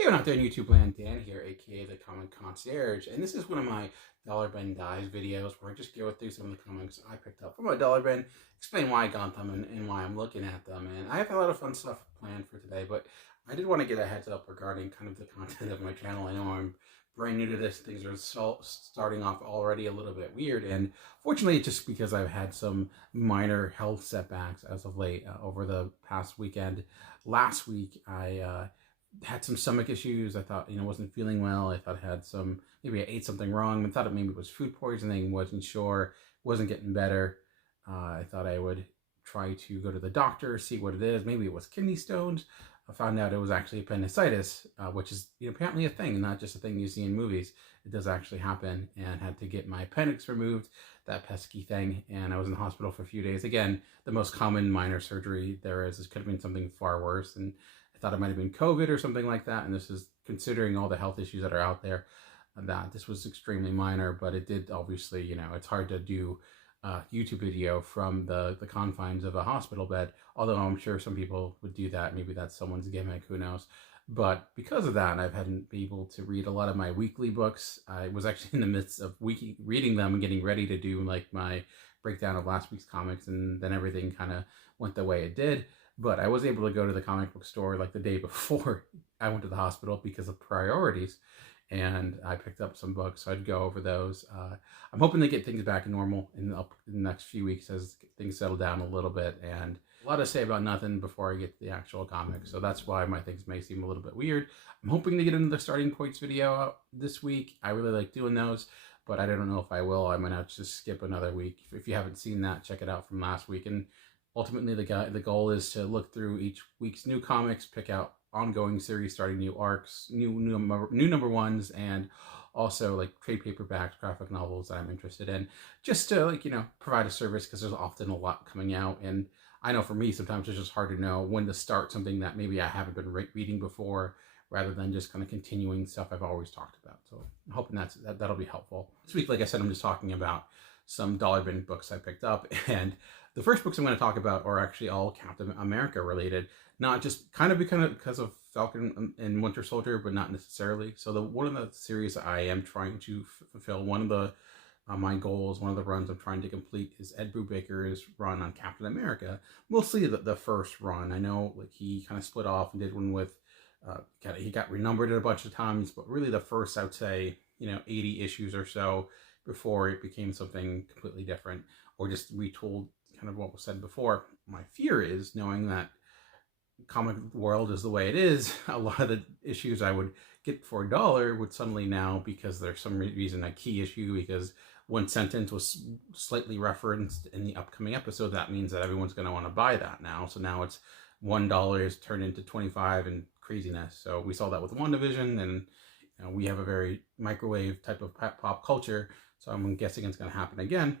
Hey, what out there in YouTube land, Dan here, aka the Comic Concierge, and this is one of my Dollar Bin Dies videos where I just go through some of the comics I picked up from my Dollar Bin, explain why I got them and why I'm looking at them. And I have a lot of fun stuff planned for today, but I did want to get a heads up regarding kind of the content of my channel. I know I'm brand new to this, things are starting off already a little bit weird, and fortunately just because I've had some minor health setbacks as of late over the past weekend. Last week I had some stomach issues. I thought, wasn't feeling well. I thought I had maybe I ate something wrong. I thought maybe it was food poisoning. Wasn't sure. Wasn't getting better. I thought I would try to go to the doctor, see what it is. Maybe it was kidney stones. I found out it was actually appendicitis, which is apparently a thing, not just a thing you see in movies. It does actually happen, and had to get my appendix removed, that pesky thing, and I was in the hospital for a few days. Again, the most common minor surgery there is. This could have been something far worse, and I thought it might have been COVID or something like that, and this is, considering all the health issues that are out there, that this was extremely minor, but it did obviously, it's hard to do a YouTube video from the confines of a hospital bed, although I'm sure some people would do that. Maybe that's someone's gimmick, who knows. But because of that, I've hadn't been able to read a lot of my weekly books. I was actually in the midst of reading them and getting ready to do like my breakdown of last week's comics, and then everything kind of went the way it did. But I was able to go to the comic book store like the day before I went to the hospital because of priorities, and I picked up some books, so I'd go over those. I'm hoping to get things back to normal in the next few weeks as things settle down a little bit, and a lot to say about nothing before I get to the actual comic, so that's why my things may seem a little bit weird. I'm hoping to get into the starting points video out this week. I really like doing those, but I don't know if I will. I'm gonna just skip another week. If you haven't seen that, check it out from last week. And ultimately, the goal is to look through each week's new comics, pick out ongoing series, starting new arcs, new number ones, and also like trade paperbacks, graphic novels that I'm interested in, just to provide a service, because there's often a lot coming out, and I know for me sometimes it's just hard to know when to start something that maybe I haven't been reading before, rather than just kind of continuing stuff I've always talked about. So I'm hoping that'll be helpful. This week, like I said, I'm just talking about some Dollar Bin books I picked up, and the first books I'm going to talk about are actually all Captain America related, not just kind of because of Falcon and Winter Soldier, but not necessarily. So one of the series I am trying to fulfill, one of the my goals, one of the runs I'm trying to complete, is Ed Brubaker's run on Captain America. Mostly the first run. I know like he kind of split off and did one with, he got renumbered a bunch of times, but really the first, I would say, 80 issues or so before it became something completely different, or just retooled kind of what was said before. My fear is, knowing that comic world is the way it is, a lot of the issues I would get for $1 would suddenly now, because there's some reason, a key issue, because one sentence was slightly referenced in the upcoming episode, that means that everyone's going to want to buy that now. So now it's $1 is turned into 25 and craziness. So we saw that with WandaVision, and we have a very microwave type of pop culture, so I'm guessing it's going to happen again.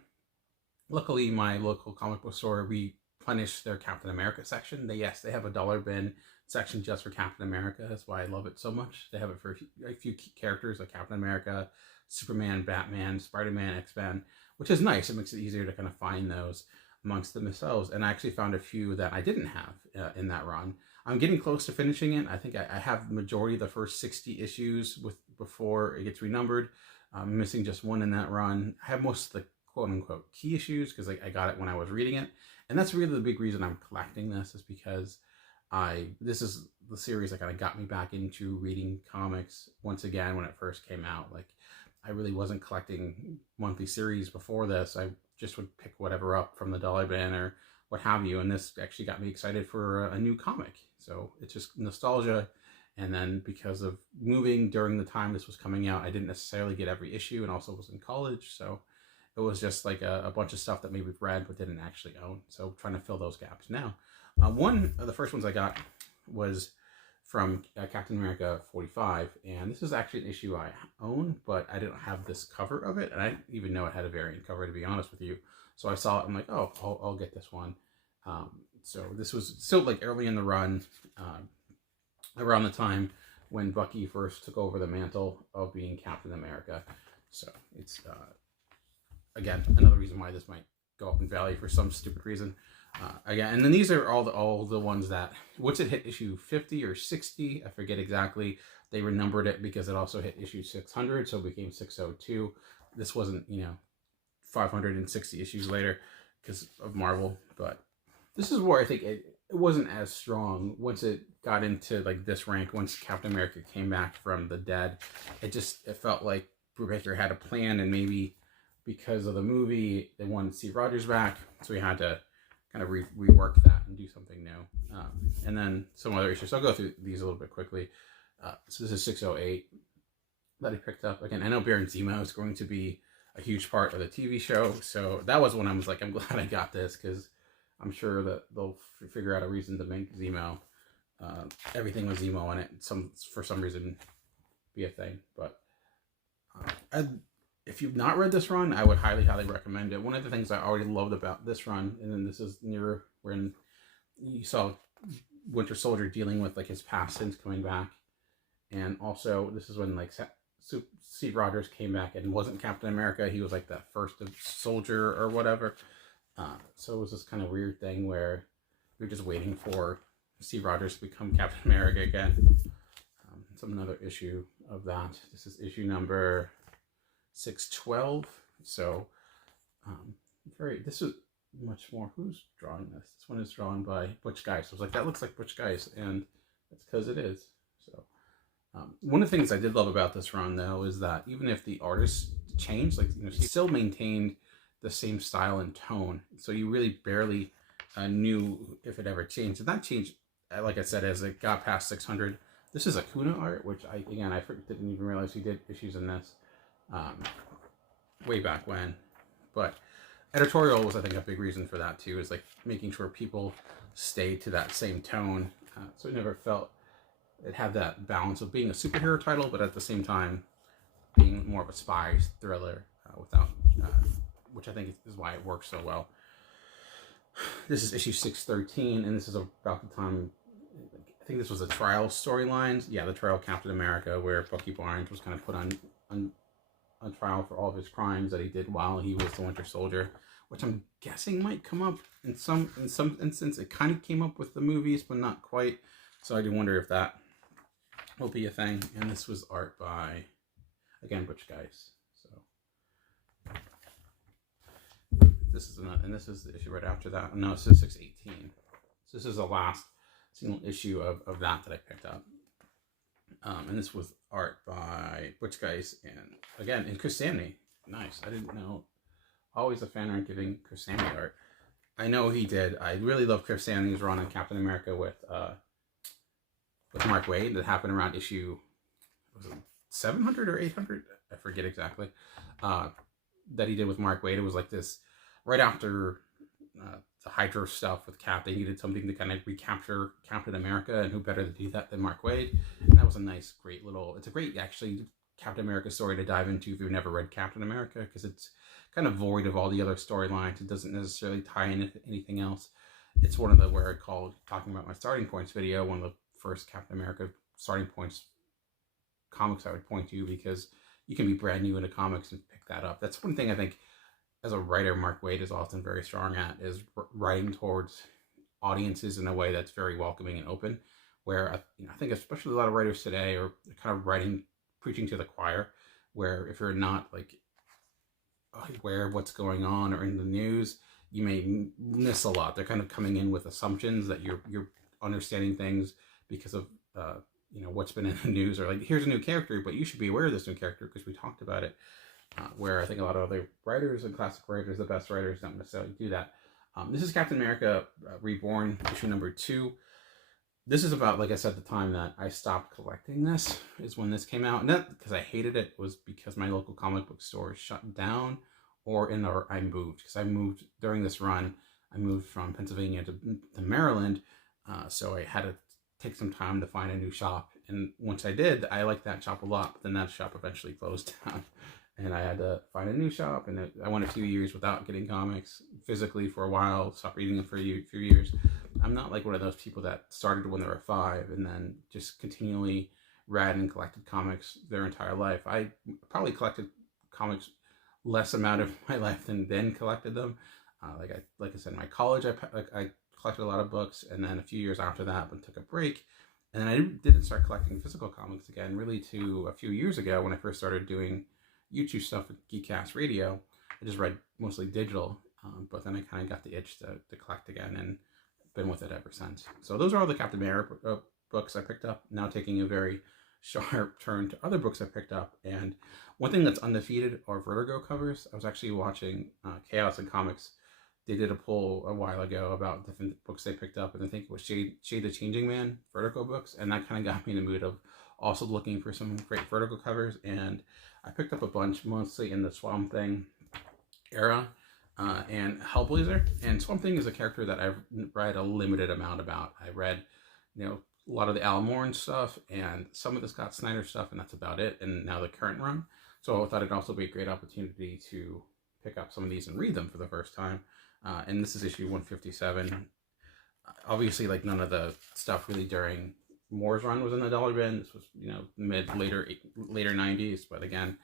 Luckily, my local comic book store replenished their Captain America section. They have a Dollar Bin section just for Captain America. That's why I love it so much. They have it for a few key characters like Captain America, Superman, Batman, Spider-Man, X-Men, which is nice. It makes it easier to kind of find those amongst themselves. And I actually found a few that I didn't have in that run. I'm getting close to finishing it. I think I have the majority of the first 60 issues before it gets renumbered. I'm missing just one in that run. I have most of the quote-unquote key issues because I got it when I was reading it, and that's really the big reason I'm collecting this, is because this is the series that kind of got me back into reading comics once again when it first came out. Like, I really wasn't collecting monthly series before this. I just would pick whatever up from the Dollar Bin or what have you, and this actually got me excited for a new comic. So it's just nostalgia. And then because of moving during the time this was coming out, I didn't necessarily get every issue, and also was in college, so it was just like a bunch of stuff that maybe we've read but didn't actually own. So trying to fill those gaps now. One of the first ones I got was from Captain America 45, and this is actually an issue I own, but I didn't have this cover of it, and I didn't even know it had a variant cover, to be honest with you. So I saw it, I'm like, oh, I'll get this one. So this was still like early in the run, around the time when Bucky first took over the mantle of being Captain America. So it's again, another reason why this might go up in value for some stupid reason. Again, and then these are all the ones that once it hit issue 50 or 60, I forget exactly. They renumbered it because it also hit issue 600, so it became 602. This wasn't 560 issues later because of Marvel, but this is where I think it wasn't as strong once it got into like this rank. Once Captain America came back from the dead, it felt like Brubaker had a plan, and maybe because of the movie they wanted Steve Rogers back, so he had to kind of rework that and do something new. And then some other issues. So I'll go through these a little bit quickly. So this is 608 that I picked up. Again, I know Baron Zemo is going to be a huge part of the TV show, so that was when I was like, I'm glad I got this, because I'm sure that they'll figure out a reason to make Zemo. Everything with Zemo in it, for some reason, be a thing. But if you've not read this run, I would highly, highly recommend it. One of the things I already loved about this run, and then this is near when you saw Winter Soldier dealing with like his past sins coming back, and also this is when like Steve Rogers came back and wasn't Captain America. He was like the first soldier or whatever. So it was this kind of weird thing where you're just waiting for Steve Rogers to become Captain America again. Some another issue of that. This is issue number 612. So this is much more. Who's drawing this? This one is drawn by Butch Guice. I was like, that looks like Butch Guice, and that's because it is. So one of the things I did love about this run, though, is that even if the artist changed, like she still maintained the same style and tone. So you really barely knew if it ever changed. And that changed, like I said, as it got past 600. This is Acuna art, which I didn't even realize he did issues in this way back when. But editorial was, I think, a big reason for that too, is like making sure people stayed to that same tone. So it never felt it had that balance of being a superhero title, but at the same time being more of a spy thriller without, which I think is why it works so well. This is issue 613, and this is about the time, I think this was a trial storyline. Yeah, the trial of Captain America, where Bucky Barnes was kind of put on trial for all of his crimes that he did while he was the Winter Soldier, which I'm guessing might come up in some instance. It kind of came up with the movies, but not quite. So I do wonder if that will be a thing. And this was art by, again, Butch Guice. This is another, and this is the issue right after that. No, this is 618. So this is the last single issue of that I picked up. And this was art by Butch Guice and Chris Samney. Nice. I didn't know. Always a fan of giving Chris Samney art. I know he did. I really love Chris Samney's run on Captain America with Mark Waid that happened around issue, was it 700 or 800? I forget exactly. That he did with Mark Waid. It was like this. Right after the Hydra stuff with Cap, they needed something to kind of recapture Captain America, and who better to do that than Mark Waid? And that was a nice, great little, it's a great, actually, Captain America story to dive into if you've never read Captain America, because it's kind of void of all the other storylines. It doesn't necessarily tie into anything else. It's one of the, where I called, talking about my starting points video, one of the first Captain America starting points comics I would point to, because you can be brand new into comics and pick that up. That's one thing I think, as a writer, Mark Waid is often very strong at, is writing towards audiences in a way that's very welcoming and open, where I think especially a lot of writers today are kind of preaching to the choir, where if you're not like aware of what's going on or in the news, you may miss a lot. They're kind of coming in with assumptions that you're understanding things because of what's been in the news, or like, here's a new character, but you should be aware of this new character because we talked about it. Where I think a lot of other writers and classic writers, the best writers, don't necessarily do that. This is Captain America Reborn, issue number 2. This is about, like I said, the time that I stopped collecting this, is when this came out. And not because I hated it, was because my local comic book store shut down, or I moved. Because I moved during this run. I moved from Pennsylvania to Maryland, so I had to take some time to find a new shop. And once I did, I liked that shop a lot, but then that shop eventually closed down. And I had to find a new shop, and I went a few years without getting comics physically for a while, stopped reading them for a few years. I'm not like one of those people that started when they were 5 and then just continually read and collected comics their entire life. I probably collected comics less amount of my life than then collected them. Like I said, in my college, I collected a lot of books, and then a few years after that, I took a break, and then I didn't start collecting physical comics again, really to a few years ago when I first started doing YouTube stuff with Geekcast Radio. I just read mostly digital, but then I kind of got the itch to collect again, and been with it ever since. So those are all the Captain America books I picked up. Now taking a very sharp turn to other books I picked up, and one thing that's undefeated are Vertigo covers. I was actually watching Chaos and Comics. They did a poll a while ago about different books they picked up, and I think it was Shade the Changing Man Vertigo books, and that kind of got me in the mood of also looking for some great Vertigo covers. And I picked up a bunch, mostly in the Swamp Thing era, and Hellblazer. And Swamp Thing is a character that I've read a limited amount about. I read, a lot of the Alan Moore stuff and some of the Scott Snyder stuff, and that's about it. And now the current run. So I thought it'd also be a great opportunity to pick up some of these and read them for the first time. And this is issue 157. Obviously, like, none of the stuff really during Moore's run was in the dollar bin. This was, later 90s. But again,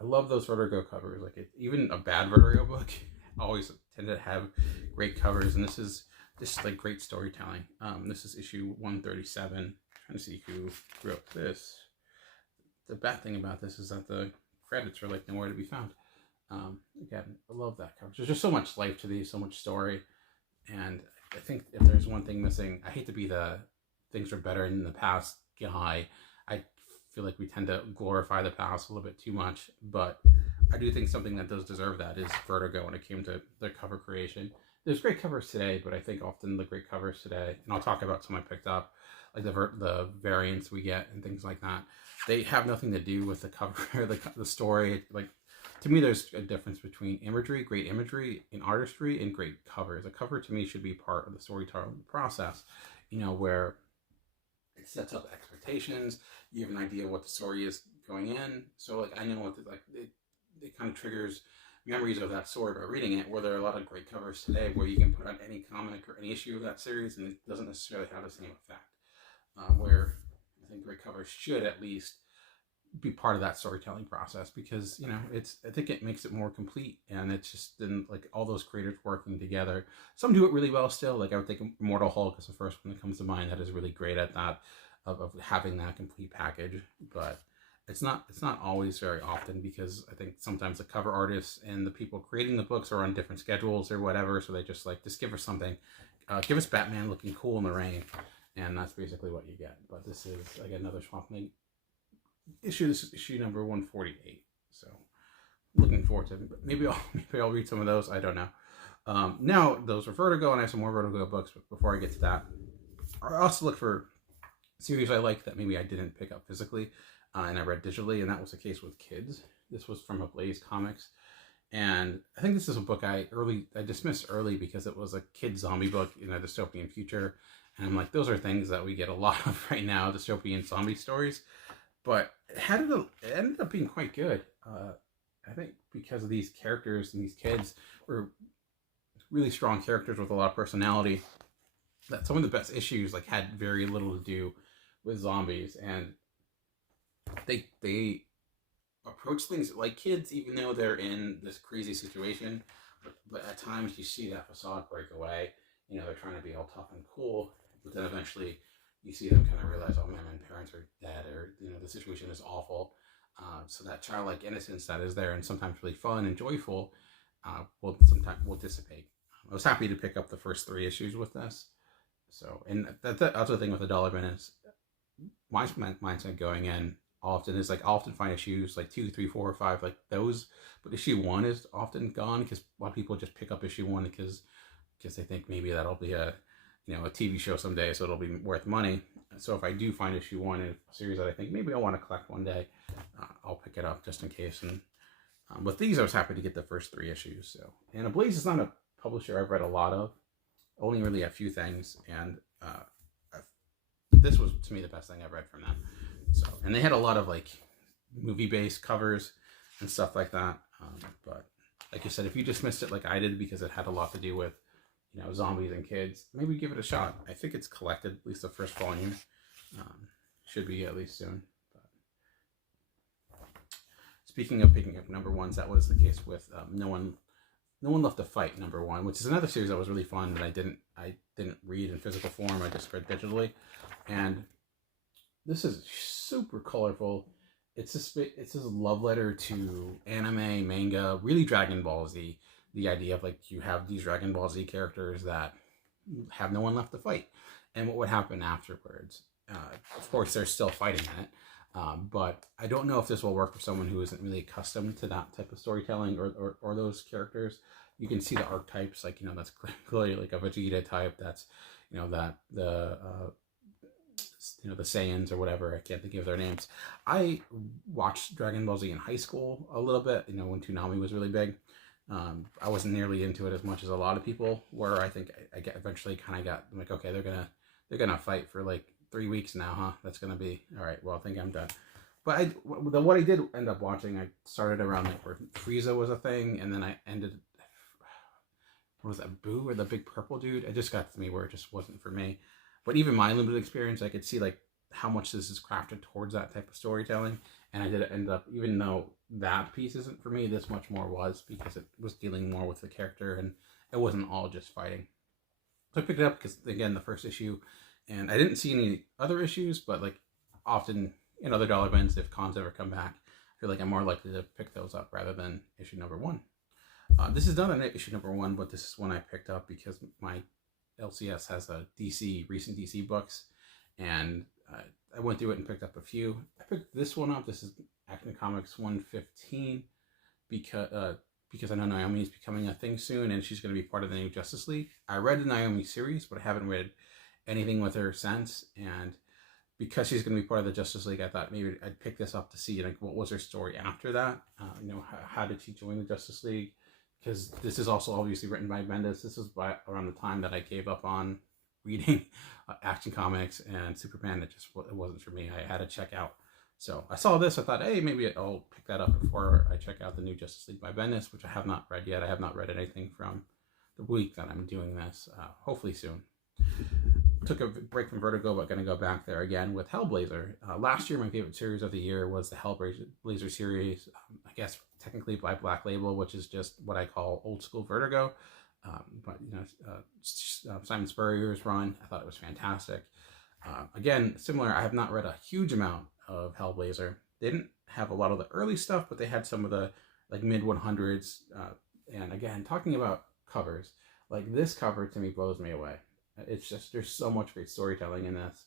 I love those Vertigo covers. Like, even a bad Vertigo book always tend to have great covers, and this is just like great storytelling. This is issue 137. I'm trying to see who wrote this. The bad thing about this is that the credits are like nowhere to be found. Again, I love that cover. There's just so much life to these, so much story, and I think if there's one thing missing, I hate to be the things are better in the past guy. I feel like we tend to glorify the past a little bit too much, but I do think something that does deserve that is Vertigo when it came to their cover creation. There's great covers today, but I think often the great covers today, and I'll talk about some I picked up, like the variants we get and things like that, they have nothing to do with the cover, the story. Like, to me, there's a difference between imagery, great imagery, and artistry, and great covers. A cover, to me, should be part of the storytelling process, where it sets up expectations, you have an idea what the story is going in. So, like, I know what, it kind of triggers memories of that story by reading it, where there are a lot of great covers today where you can put on any comic or any issue of that series and it doesn't necessarily have the same effect. Where I think great covers should at least be part of that storytelling process, because I think it makes it more complete, and it's just then like all those creators working together. Some do it really well still. Like, I would think Immortal Hulk is the first one that comes to mind that is really great at that, of having that complete package. But it's not always very often, because I think sometimes the cover artists and the people creating the books are on different schedules or whatever, so they just give us something. Give us Batman looking cool in the rain, and that's basically what you get. But this is, again, another Swamp Thing issue. This is issue number 148. So looking forward to it. But maybe I'll read some of those. I don't know. Now those are Vertigo, and I have some more Vertigo books. But before I get to that, I also look for series I like that maybe I didn't pick up physically, and I read digitally, and that was the case with Kids. This was from Blaze Comics, and I think this is a book I dismissed early because it was a kid zombie book in a dystopian future, and I'm like, those are things that we get a lot of right now, dystopian zombie stories. But it ended up being quite good. I think because of these characters and these kids were really strong characters with a lot of personality, that some of the best issues had very little to do with zombies, and they approach things like kids, even though they're in this crazy situation. But at times you see that facade break away. They're trying to be all tough and cool, but then eventually you see them kind of realize, oh man, my parents are dead, or the situation is awful. So that childlike innocence that is there, and sometimes really fun and joyful, will dissipate. I was happy to pick up the first 3 issues with this. So, and the other thing with the dollar bin is my mindset going in often is I'll often find issues 2, 3, 4, or 5 like those, but issue 1 is often gone because a lot of people just pick up issue 1 because they think maybe that'll be a TV show someday, so it'll be worth money. So if I do find issue 1 in a series that I think maybe I want to collect one day, I'll pick it up just in case. And with these, I was happy to get the first 3 issues. So, and Blaze is not a publisher I've read a lot of, only really a few things, and this was to me the best thing I've read from them. So, and they had a lot of movie-based covers and stuff like that. But like you said, if you dismissed it like I did because it had a lot to do with zombies and kids, maybe give it a shot. I think it's collected, at least the first volume. Should be at least soon. But speaking of picking up number 1s, that was the case with No One No One Left to Fight, #1, which is another series that was really fun that I didn't read in physical form. I just read digitally, and this is super colorful. It's this love letter to anime, manga, really Dragon Ball Z. The idea of like you have these Dragon Ball Z characters that have no one left to fight, and what would happen afterwards. Of course, they're still fighting it, but I don't know if this will work for someone who isn't really accustomed to that type of storytelling or those characters. You can see the archetypes, like, that's clearly like a Vegeta type. That's, that the Saiyans or whatever. I can't think of their names. I watched Dragon Ball Z in high school a little bit, when Toonami was really big. I wasn't nearly into it as much as a lot of people were. I think I eventually kind of got, I'm like, okay, they're gonna fight for like 3 weeks now, huh? That's gonna be all right. Well, I think I'm done. But what I did end up watching, I started around like where Frieza was a thing, and then I ended. What was that, Boo or the big purple dude? It just got to me where it just wasn't for me. But even my limited experience, I could see like how much this is crafted towards that type of storytelling. And I did end up, even though that piece isn't for me, this much more was, because it was dealing more with the character and it wasn't all just fighting. So I picked it up because, again, the first issue, and I didn't see any other issues, but like often in other dollar bins, if cons ever come back, I feel like I'm more likely to pick those up rather than issue #1. This is not an issue #1, but this is one I picked up because my LCS has a recent DC books, and I went through it and picked up a few. I picked this one up. This is Action Comics 115 because I know Naomi is becoming a thing soon, and she's going to be part of the new Justice League. I read the Naomi series, but I haven't read anything with her since, and because she's going to be part of the Justice League, I thought maybe I'd pick this up to see like what was her story after that. How did she join the Justice League? Because this is also obviously written by Bendis. This is around the time that I gave up on reading Action Comics and Superman. It wasn't for me. I had to check out. So I saw this. I thought, hey, maybe I'll pick that up before I check out the new Justice League by Bendis, which I have not read yet. I have not read anything from the week that I'm doing this. Hopefully soon. Took a break from Vertigo, but going to go back there again with Hellblazer. Last year, my favorite series of the year was the Hellblazer series. I guess technically by Black Label, which is just what I call old school Vertigo. But Simon Spurrier's run, I thought it was fantastic. Again, similar. I have not read a huge amount of Hellblazer. They didn't have a lot of the early stuff, but they had some of the like mid 100s. And again, talking about covers, like this cover to me blows me away. It's just, there's so much great storytelling in this.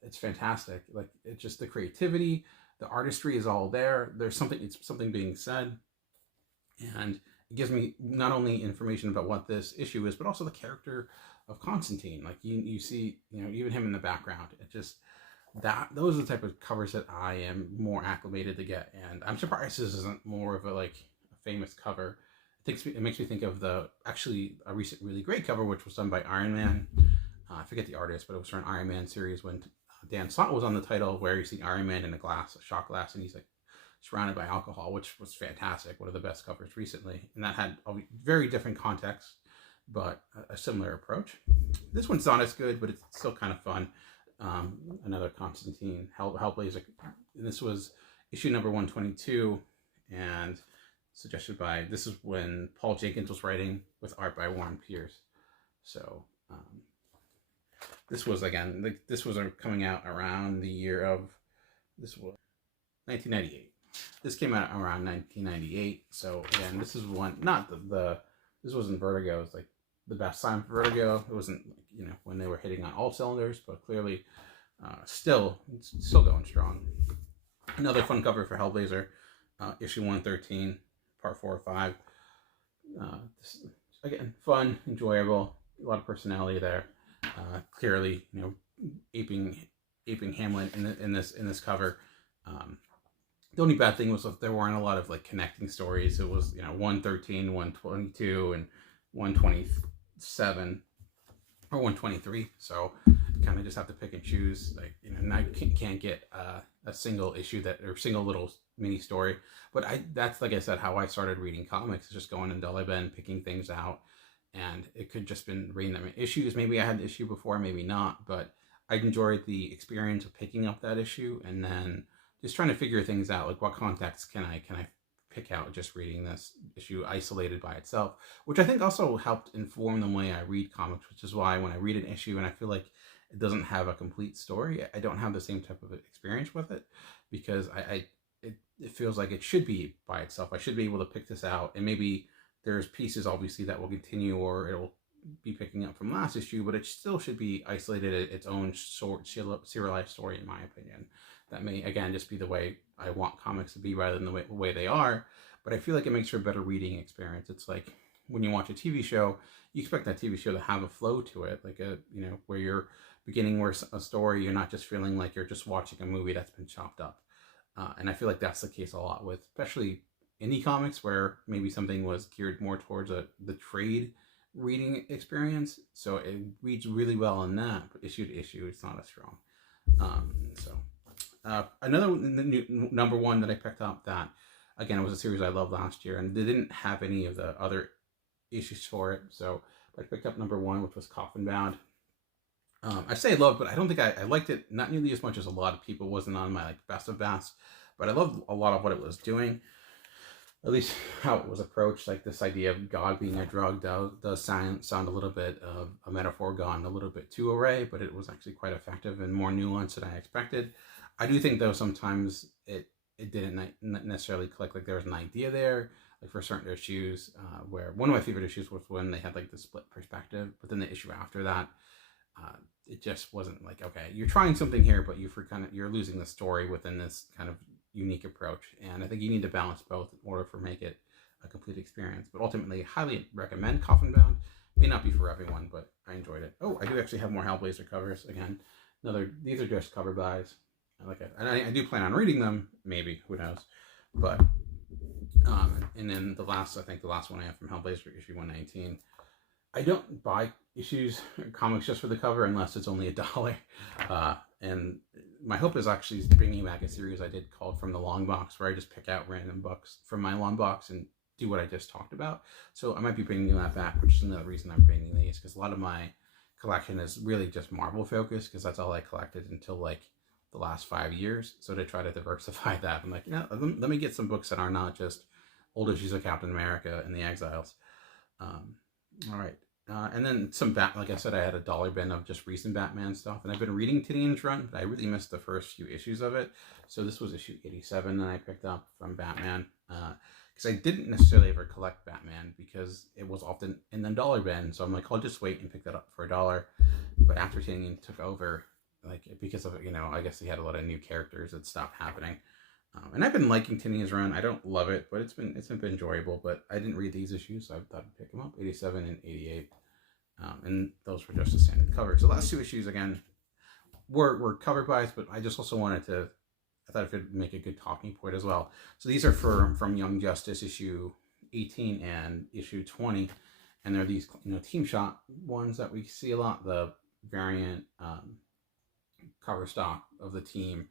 It's fantastic. Like, it's just the creativity, the artistry is all there. There's something being said, and it gives me not only information about what this issue is, but also the character of Constantine. Like you see, even him in the background. It just those are the type of covers that I am more acclimated to get, and I'm surprised this isn't more of a famous cover. It makes me think of a recent really great cover, which was done by Iron Man. I forget the artist, but it was for an Iron Man series when Dan Slott was on the title, where you see Iron Man in a shot glass, and he's like surrounded by alcohol, which was fantastic. One of the best covers recently, and that had a very different context, but a similar approach. This one's not as good, but it's still kind of fun. Another Constantine Hellblazer. This was issue number 122, and suggested by, this is when Paul Jenkins was writing with art by Warren Pierce. So this was, again, this was coming out around the year of, this was 1998. This came out around 1998. So again, this is one, not this wasn't Vertigo. It was like the best time for Vertigo. It wasn't when they were hitting on all cylinders, but clearly still going strong. Another fun cover for Hellblazer, issue 113. Part 4 or 5. Again, fun, enjoyable, a lot of personality there. Clearly, aping Hamlet in this cover. The only bad thing was that there weren't a lot of connecting stories. It was 113, 122, and 127 or 123. So you kind of just have to pick and choose. Now you can't get a single issue or single little mini story. But that's, like I said, how I started reading comics, is just going in Dollar Bin, picking things out, and it could just been reading them issues. Maybe I had the issue before, maybe not, but I enjoyed the experience of picking up that issue and then just trying to figure things out, like what context can I pick out just reading this issue isolated by itself, which I think also helped inform the way I read comics, which is why when I read an issue and I feel like it doesn't have a complete story, I don't have the same type of experience with it, because it feels like it should be by itself. I should be able to pick this out, and maybe there's pieces obviously that will continue, or it'll be picking up from last issue, but it still should be isolated at its own short serialized story, in my opinion. That may, again, just be the way I want comics to be rather than the way they are, but I feel like it makes for a better reading experience. It's like when you watch a TV show, you expect that TV show to have a flow to it, like where you're beginning where a story, you're not just feeling like you're just watching a movie that's been chopped up. And I feel like that's the case a lot with, especially indie comics, where maybe something was geared more towards the trade reading experience, so it reads really well in that, but issue to issue it's not as strong. Another number one that I picked up, that again was a series I loved last year, and they didn't have any of the other issues for it, so I picked up number one, which was Coffin Bound. I say I loved, but I don't think I liked it not nearly as much as a lot of people. It wasn't on my best of best, but I loved a lot of what it was doing. At least how it was approached, like this idea of God being a drug does sound a little bit of a metaphor gone a little bit too array, but it was actually quite effective and more nuanced than I expected. I do think, though, sometimes it didn't necessarily click. Like there was an idea there, like for certain issues, where one of my favorite issues was when they had like the split perspective, but then the issue after that, it just wasn't like, okay, you're trying something here, but you're losing the story within this kind of unique approach, and I think you need to balance both in order for make it a complete experience. But ultimately, highly recommend Coffin Bound. May not be for everyone, but I enjoyed it. Oh, I do actually have more Hellblazer covers. Again, these are just cover buys. I like it, and I do plan on reading them. Maybe, who knows? But and then the last one I have from Hellblazer, issue 119. I don't buy comics just for the cover unless it's only $1. And my hope is actually bringing back a series I did called From the Long Box, where I just pick out random books from my long box and do what I just talked about. So I might be bringing that back, which is another reason I'm bringing these, because a lot of my collection is really just Marvel focused, because that's all I collected until like the last 5 years. So to try to diversify that, I'm like, let me get some books that are not just old issues of Captain America and the Exiles. All right. And then like I said, I had a dollar bin of just recent Batman stuff, and I've been reading Tinian's run, but I really missed the first few issues of it. So this was issue 87 that I picked up from Batman, because I didn't necessarily ever collect Batman because it was often in the dollar bin. So I'm like, I'll just wait and pick that up for $1. But after Tinian took over, like because of I guess he had a lot of new characters, it stopped happening. And I've been liking Tinian's run. I don't love it, but it's been enjoyable. But I didn't read these issues, so I thought I'd pick them up, 87 and 88. And those were just a standard cover. So the last two issues, again, were cover buys, but I just also wanted to, I thought it would make a good talking point as well. So these are from Young Justice issue 18 and issue 20. And they're these, team shot ones that we see a lot, the variant cover stock of the team.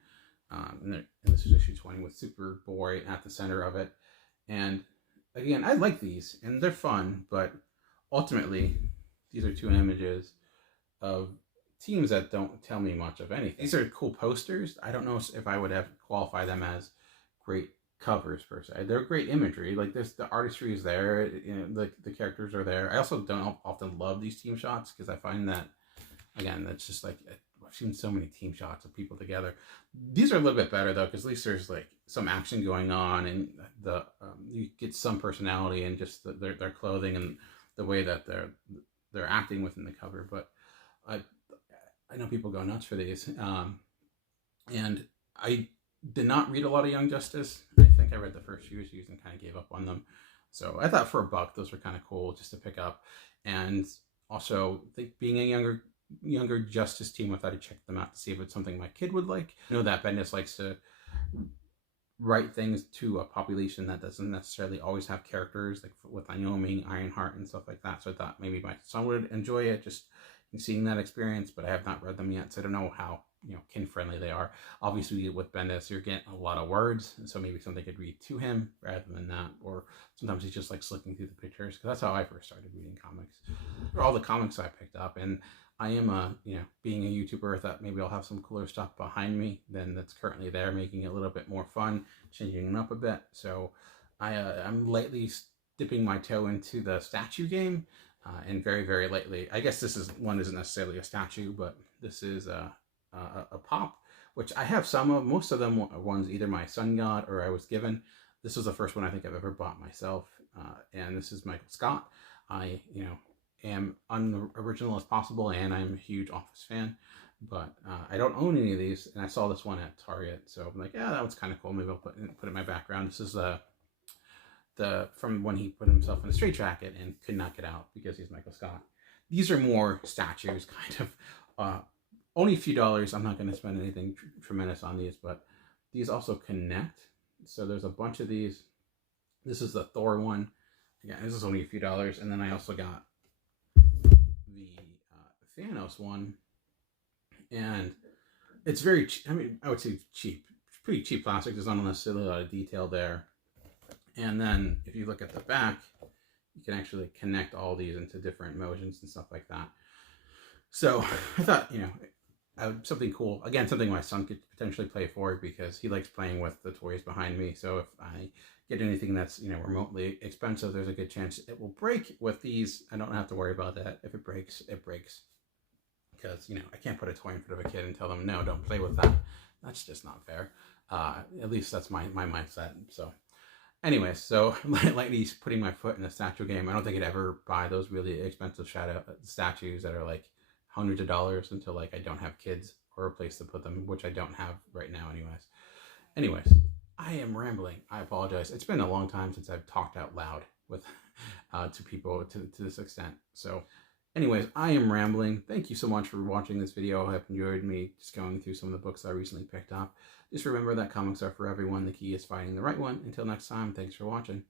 And this is issue 20 with Superboy at the center of it. And again, I like these, and they're fun, but ultimately, these are two images of teams that don't tell me much of anything. These are cool posters. I don't know if I would have qualify them as great covers per se. They're great imagery. Like the artistry is there. The characters are there. I also don't often love these team shots, because I find that, again, that's just like, I've seen so many team shots of people together. These are a little bit better though, because at least there's like some action going on, and you get some personality in just their clothing and the way that they're acting within the cover. But I know people go nuts for these, and I did not read a lot of Young Justice. I think I read the first few issues and kind of gave up on them. So I thought for $1 those were kind of cool just to pick up, and also being a younger Justice team, I thought I'd check them out to see if it's something my kid would like. I know that Bendis likes to write things to a population that doesn't necessarily always have characters, like with Naomi, Ironheart, and stuff like that. So I thought maybe my son would enjoy it, just seeing that experience, but I have not read them yet, so I don't know how kin-friendly they are. Obviously, with Bendis, you're getting a lot of words, so maybe something could read to him rather than that, or sometimes he's just like slicking through the pictures, because that's how I first started reading comics. For all the comics I picked up, and I am being a YouTuber, I thought maybe I'll have some cooler stuff behind me than that's currently there, making it a little bit more fun, changing it up a bit. So I'm lately dipping my toe into the statue game, and very, very lately. I guess this is one isn't necessarily a statue, but this is a pop, which I have some of. Most of them are ones either my son got or I was given. This was the first one I think I've ever bought myself, and this is Michael Scott. I, am unoriginal as possible, and I'm a huge Office fan, but I don't own any of these, and I saw this one at Target, so I'm like, yeah, that was kind of cool. Maybe I'll put it in my background. This is the from when he put himself in a straitjacket and could not get out because he's Michael Scott. These are more statues, kind of. Only a few dollars. I'm not going to spend anything tremendous on these, but these also connect. So there's a bunch of these. This is the Thor one. Again, this is only a few dollars. And then I also got the Thanos one. And it's very cheap. I mean, I would say cheap. It's pretty cheap plastic. There's not necessarily a lot of detail there. And then if you look at the back, you can actually connect all these into different motions and stuff like that. So I thought, something cool. Again, something my son could potentially play for because he likes playing with the toys behind me. So if I get anything that's, remotely expensive, there's a good chance it will break. With these, I don't have to worry about that. If it breaks, it breaks. Because, I can't put a toy in front of a kid and tell them, no, don't play with that. That's just not fair. At least that's my mindset. So anyways, so lately putting my foot in a statue game. I don't think I'd ever buy those really expensive statues that are like hundreds of dollars until like I don't have kids or a place to put them, which I don't have right now anyways. I am rambling. I apologize. It's been a long time since I've talked out loud with to people to this extent. So anyways, I am rambling. Thank you so much for watching this video. I hope you enjoyed me just going through some of the books I recently picked up. Just remember that comics are for everyone. The key is finding the right one. Until next time, thanks for watching.